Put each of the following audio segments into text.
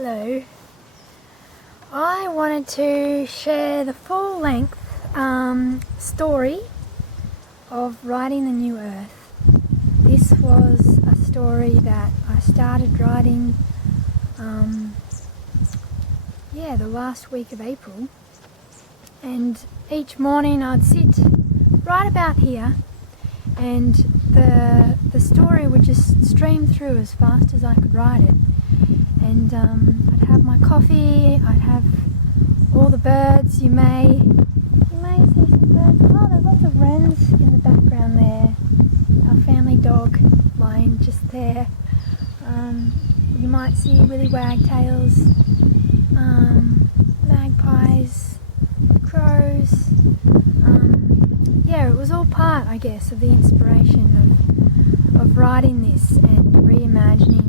Hello. I wanted to share the full-length story of Writing the New Earth. This was a story that I started writing the last week of April, and each morning I'd sit right about here and the story would just stream through as fast as I could write it. And I'd have my coffee, I'd have all the birds. You may see some birds. Oh, there's lots of wrens in the background there. Our family dog lying just there. You might see willy wagtails, magpies, crows. It was all part, I guess, of the inspiration of writing this and reimagining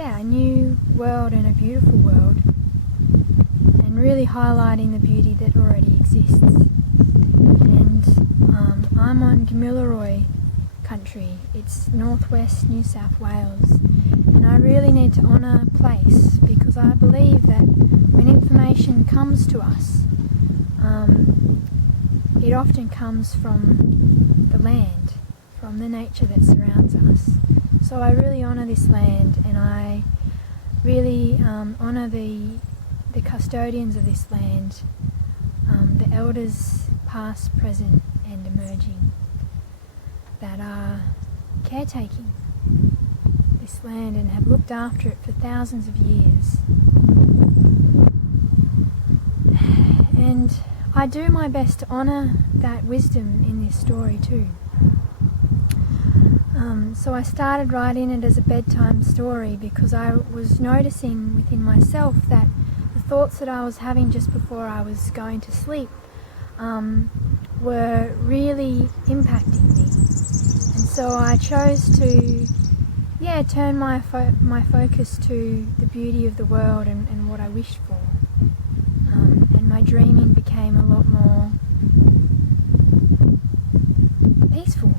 a new world and a beautiful world, and really highlighting the beauty that already exists. And I'm on Gamilaroi country. It's northwest New South Wales, and I really need to honour place, because I believe that when information comes to us, it often comes from the land, from the nature that surrounds us. So I really honour this land, and I really honour the custodians of this land, the elders past, present and emerging, that are caretaking this land and have looked after it for thousands of years. And I do my best to honour that wisdom in this story too. So I started writing it as a bedtime story because I was noticing within myself that the thoughts that I was having just before I was going to sleep were really impacting me. And so I chose to turn my focus to the beauty of the world and what I wished for. And my dreaming became a lot more peaceful.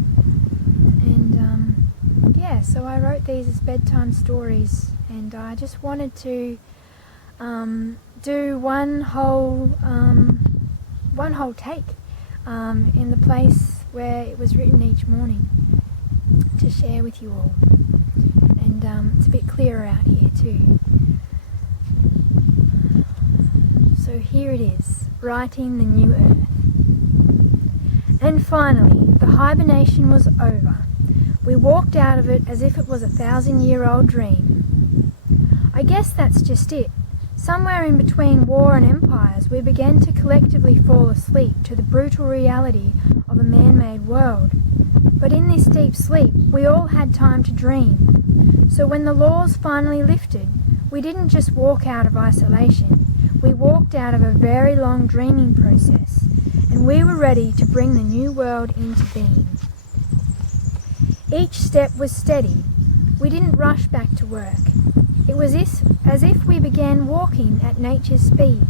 And so I wrote these as bedtime stories, and I just wanted to do one whole take in the place where it was written each morning to share with you all. And it's a bit clearer out here too. So here it is, Writing the New Earth. And finally, the hibernation was over. We walked out of it as if it was a 1,000-year-old dream. I guess that's just it. Somewhere in between war and empires, we began to collectively fall asleep to the brutal reality of a man-made world. But in this deep sleep, we all had time to dream. So when the laws finally lifted, we didn't just walk out of isolation. We walked out of a very long dreaming process, and we were ready to bring the new world into being. Each step was steady. We didn't rush back to work. It was as if we began walking at nature's speed.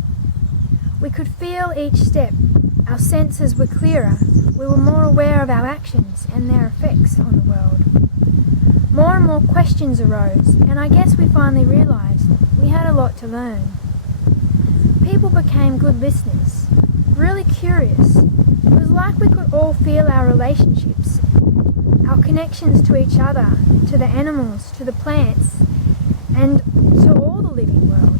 We could feel each step. Our senses were clearer. We were more aware of our actions and their effects on the world. More and more questions arose, and I guess we finally realised we had a lot to learn. People became good listeners, really curious. It was like we could all feel our relationships, our connections to each other, to the animals, to the plants, and to all the living world.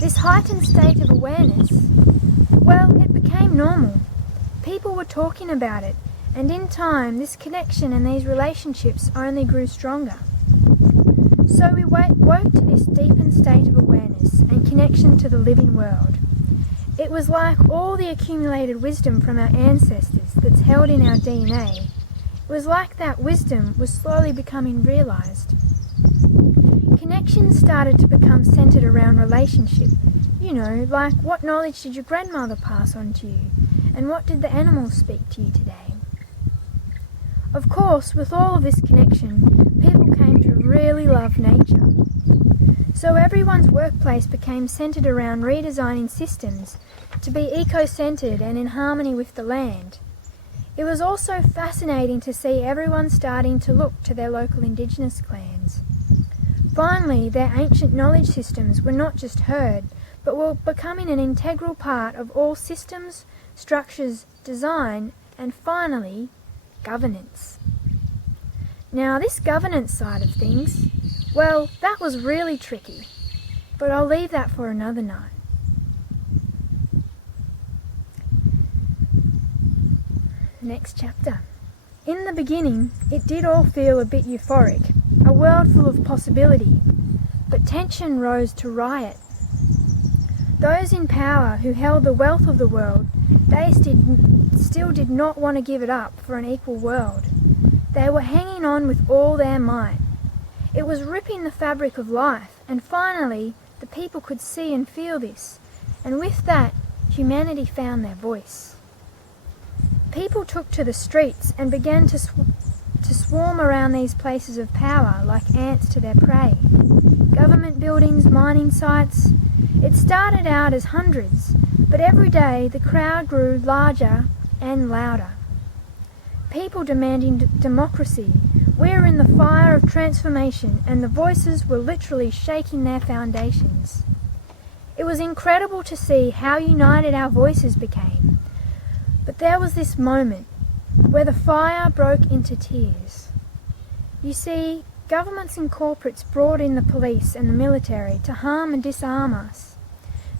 This heightened state of awareness, it became normal. People were talking about it, and in time this connection and these relationships only grew stronger. So we woke to this deepened state of awareness and connection to the living world. It was like all the accumulated wisdom from our ancestors that's held in our DNA. It was like that wisdom was slowly becoming realised. Connections started to become centred around relationship. Like what knowledge did your grandmother pass on to you, and what did the animals speak to you today? Of course, with all of this connection, people came to really love nature. So everyone's workplace became centred around redesigning systems to be eco-centred and in harmony with the land. It was also fascinating to see everyone starting to look to their local Indigenous clans. Finally, their ancient knowledge systems were not just heard, but were becoming an integral part of all systems, structures, design, and finally, governance. Now, this governance side of things, well, that was really tricky, but I'll leave that for another night. Next chapter. In the beginning, it did all feel a bit euphoric, a world full of possibility, but tension rose to riot. Those in power who held the wealth of the world, they still did not want to give it up for an equal world. They were hanging on with all their might. It was ripping the fabric of life, and finally the people could see and feel this, and with that, humanity found their voice. People took to the streets and began to swarm around these places of power like ants to their prey. Government buildings, mining sites. It started out as hundreds, but every day the crowd grew larger and louder. People demanding democracy. We're in the fire of transformation, and the voices were literally shaking their foundations. It was incredible to see how united our voices became. But there was this moment where the fire broke into tears. You see, governments and corporates brought in the police and the military to harm and disarm us.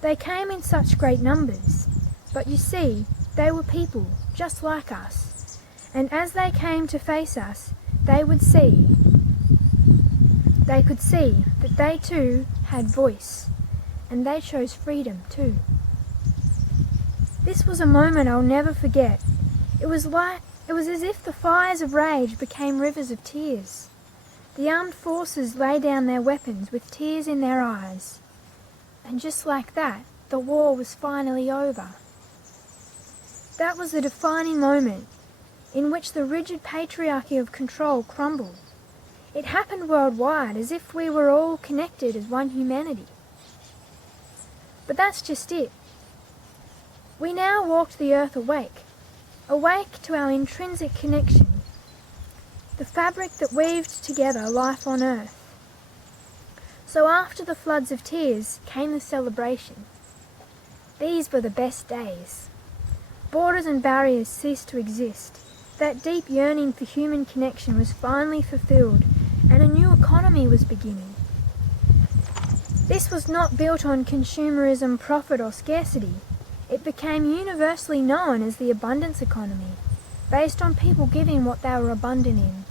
They came in such great numbers, but you see, they were people just like us. And as they came to face us, they could see that they too had voice, and they chose freedom too. This was a moment I'll never forget. It was as if the fires of rage became rivers of tears. The armed forces lay down their weapons with tears in their eyes. And just like that, the war was finally over. That was the defining moment in which the rigid patriarchy of control crumbled. It happened worldwide, as if we were all connected as one humanity. But that's just it. We now walked the earth awake to our intrinsic connection, the fabric that weaved together life on earth. So after the floods of tears came the celebration. These were the best days. Borders and barriers ceased to exist. That deep yearning for human connection was finally fulfilled, and a new economy was beginning. This was not built on consumerism, profit, or scarcity. It became universally known as the abundance economy, based on people giving what they were abundant in.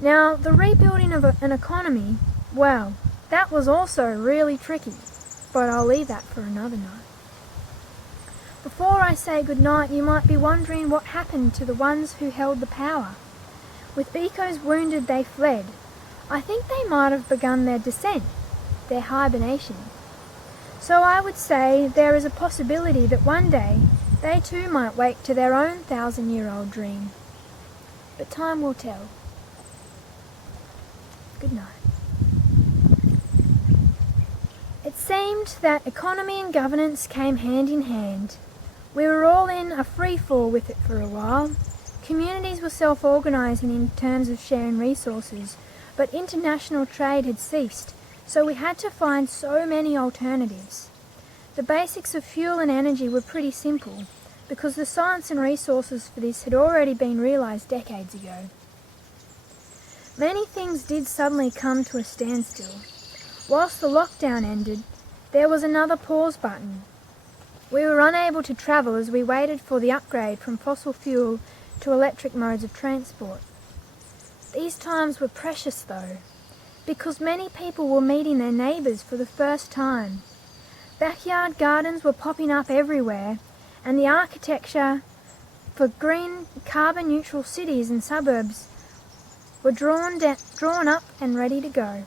Now, the rebuilding of an economy, well, that was also really tricky, but I'll leave that for another night. Before I say goodnight, you might be wondering what happened to the ones who held the power. With ecos wounded, they fled. I think they might have begun their descent, their hibernation. So I would say there is a possibility that one day they too might wake to their own 1,000-year-old dream. But time will tell. Good night. It seemed that economy and governance came hand in hand. We were all in a free-fall with it for a while. Communities were self-organising in terms of sharing resources, but international trade had ceased, so we had to find so many alternatives. The basics of fuel and energy were pretty simple, because the science and resources for this had already been realised decades ago. Many things did suddenly come to a standstill. Whilst the lockdown ended, there was another pause button. We were unable to travel as we waited for the upgrade from fossil fuel to electric modes of transport. These times were precious though, because many people were meeting their neighbours for the first time. Backyard gardens were popping up everywhere, and the architecture for green, carbon-neutral cities and suburbs were drawn up and ready to go.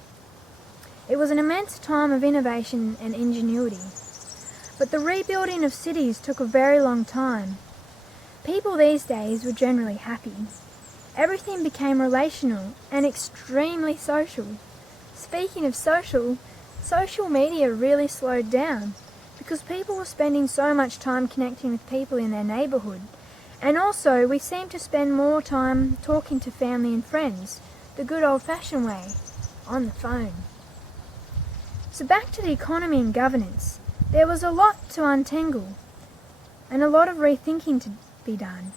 It was an immense time of innovation and ingenuity. But the rebuilding of cities took a very long time. People these days were generally happy. Everything became relational and extremely social. Speaking of social media really slowed down because people were spending so much time connecting with people in their neighbourhood. And also, we seemed to spend more time talking to family and friends, the good old-fashioned way, on the phone. So back to the economy and governance. There was a lot to untangle and a lot of rethinking to be done.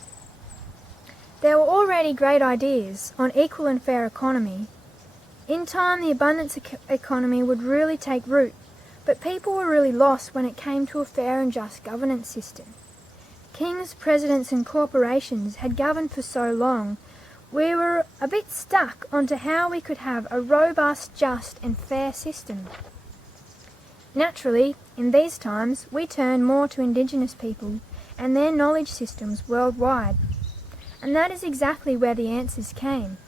There were already great ideas on equal and fair economy. In time, the abundance economy would really take root, but people were really lost when it came to a fair and just governance system. Kings, presidents and corporations had governed for so long, we were a bit stuck onto how we could have a robust, just and fair system. Naturally, in these times, we turned more to Indigenous people and their knowledge systems worldwide. And that is exactly where the answers came.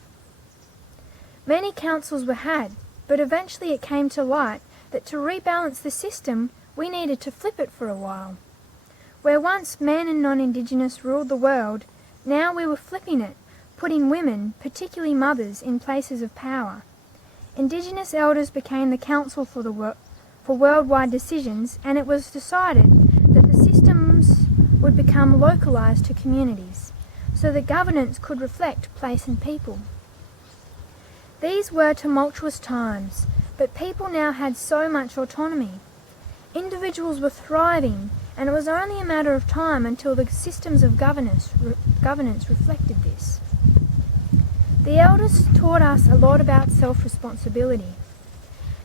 Many councils were had, but eventually it came to light that to rebalance the system, we needed to flip it for a while. Where once men and non-Indigenous ruled the world, now we were flipping it, putting women, particularly mothers, in places of power. Indigenous elders became the council for worldwide decisions, and it was decided that the systems would become localised to communities, so that governance could reflect place and people. These were tumultuous times, but people now had so much autonomy. Individuals were thriving, and it was only a matter of time until the systems of governance reflected this. The elders taught us a lot about self-responsibility,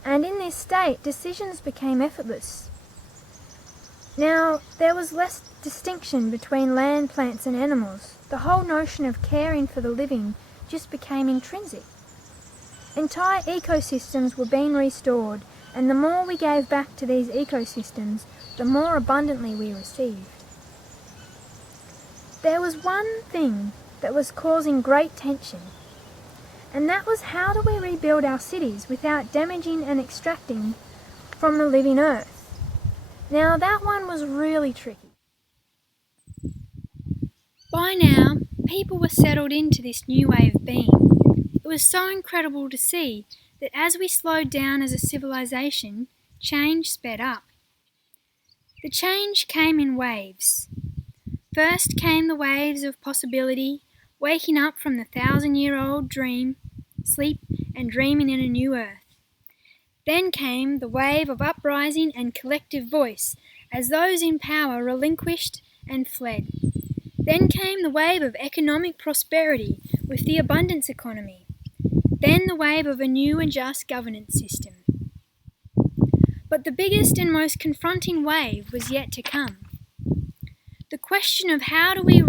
and in this state, decisions became effortless. Now, there was less distinction between land, plants and animals. The whole notion of caring for the living just became intrinsic. Entire ecosystems were being restored, and the more we gave back to these ecosystems, the more abundantly we received. There was one thing that was causing great tension, and that was how do we rebuild our cities without damaging and extracting from the living earth? Now that one was really tricky. By now, people were settled into this new way of being. It was so incredible to see that as we slowed down as a civilization, change sped up. The change came in waves. First came the waves of possibility, waking up from the 1,000-year-old sleep and dreaming in a new earth. Then came the wave of uprising and collective voice as those in power relinquished and fled. Then came the wave of economic prosperity with the abundance economy. Then the wave of a new and just governance system. But the biggest and most confronting wave was yet to come. The question of how do we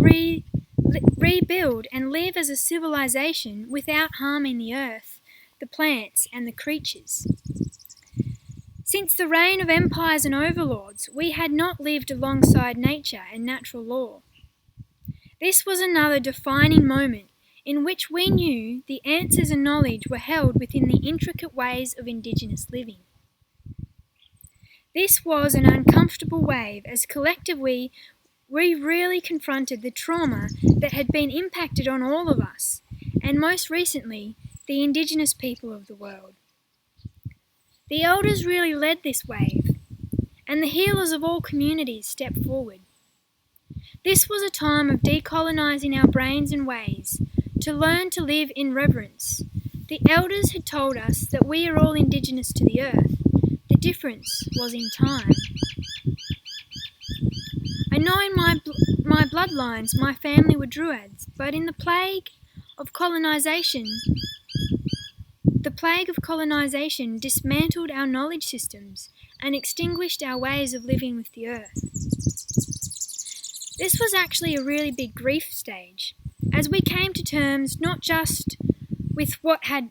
rebuild and live as a civilization without harming the earth, the plants and the creatures. Since the reign of empires and overlords, we had not lived alongside nature and natural law. This was another defining moment in which we knew the answers and knowledge were held within the intricate ways of Indigenous living. This was an uncomfortable wave as collectively we really confronted the trauma that had been impacted on all of us, and most recently, the Indigenous people of the world. The elders really led this wave, and the healers of all communities stepped forward. This was a time of decolonising our brains and ways, to learn to live in reverence. The elders had told us that we are all Indigenous to the earth. The difference was in time. I know in my bloodlines my family were Druids, but in the plague of colonisation dismantled our knowledge systems and extinguished our ways of living with the earth. This was actually a really big grief stage, as we came to terms not just with what had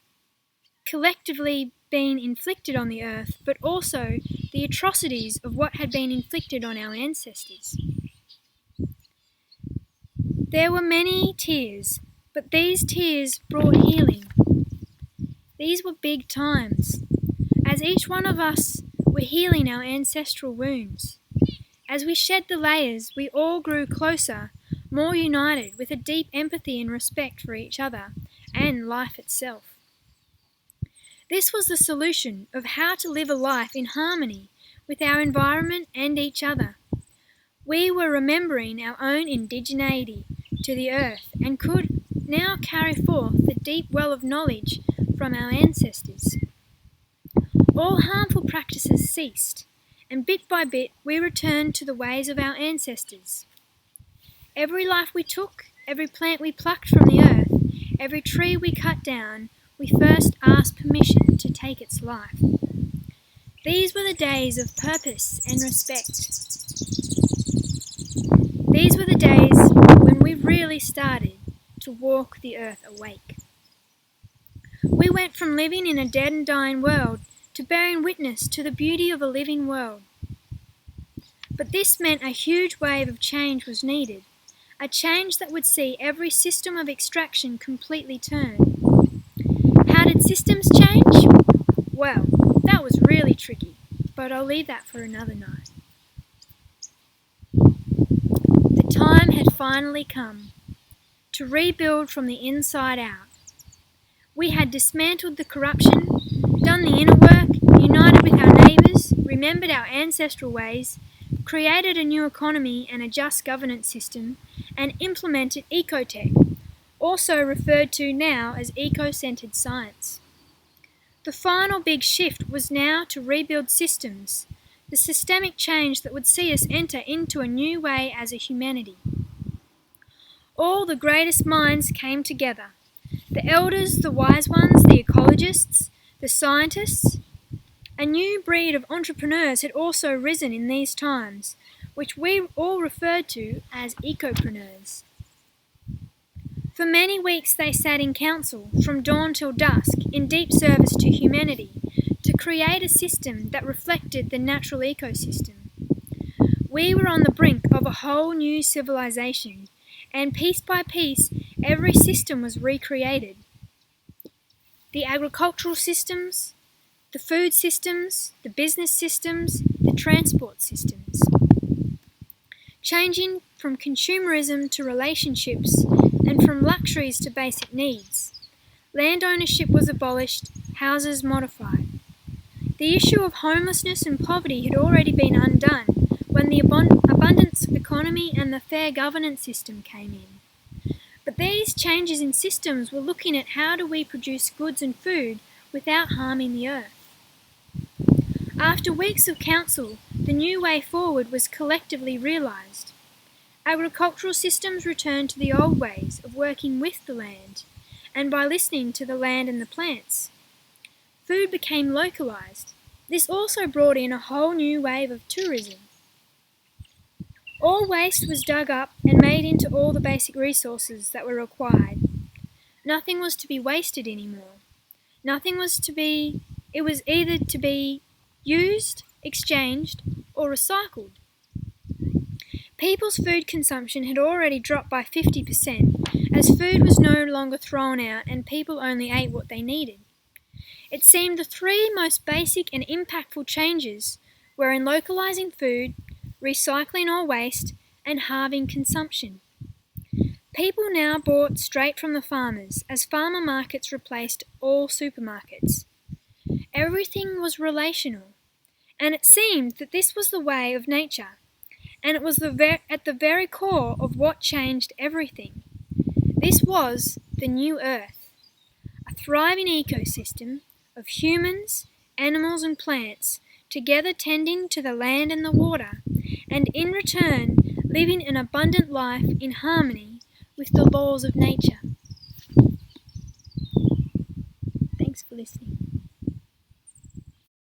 collectively been inflicted on the earth, but also the atrocities of what had been inflicted on our ancestors. There were many tears, but these tears brought healing. These were big times, as each one of us were healing our ancestral wounds. As we shed the layers, we all grew closer, more united, with a deep empathy and respect for each other and life itself. This was the solution of how to live a life in harmony with our environment and each other. We were remembering our own indigeneity to the earth and could now carry forth the deep well of knowledge from our ancestors. All harmful practices ceased, and bit by bit we returned to the ways of our ancestors. Every life we took, every plant we plucked from the earth, every tree we cut down, we first asked permission to take its life. These were the days of purpose and respect. These were the days when we really started to walk the earth awake. We went from living in a dead and dying world to bearing witness to the beauty of a living world. But this meant a huge wave of change was needed, a change that would see every system of extraction completely turn. How did systems change? Well, that was really tricky, but I'll leave that for another night. The time had finally come to rebuild from the inside out. We had dismantled the corruption, done the inner work, united with our neighbours, remembered our ancestral ways, created a new economy and a just governance system, and implemented ecotech, also referred to now as eco-centred science. The final big shift was now to rebuild systems, the systemic change that would see us enter into a new way as a humanity. All the greatest minds came together. The elders, the wise ones, the ecologists, the scientists. A new breed of entrepreneurs had also risen in these times, which we all referred to as ecopreneurs. For many weeks they sat in council, from dawn till dusk, in deep service to humanity, to create a system that reflected the natural ecosystem. We were on the brink of a whole new civilisation, and piece by piece every system was recreated. The agricultural systems, the food systems, the business systems, the transport systems. Changing from consumerism to relationships and from luxuries to basic needs. Land ownership was abolished, houses modified. The issue of homelessness and poverty had already been undone when the abundance economy and the fair governance system came in. But these changes in systems were looking at how do we produce goods and food without harming the earth. After weeks of council, the new way forward was collectively realised. Agricultural systems returned to the old ways of working with the land, and by listening to the land and the plants. Food became localised. This also brought in a whole new wave of tourism. All waste was dug up and made into all the basic resources that were required. Nothing was to be wasted anymore. It was either to be used, exchanged, or recycled. People's food consumption had already dropped by 50%, as food was no longer thrown out and people only ate what they needed. It seemed the three most basic and impactful changes were in localising food, recycling all waste, and halving consumption. People now bought straight from the farmers, as farmer markets replaced all supermarkets. Everything was relational, and it seemed that this was the way of nature, and it was at the very core of what changed everything. This was the new earth, a thriving ecosystem of humans, animals and plants, together tending to the land and the water, and in return living an abundant life in harmony with the laws of nature. Thanks for listening.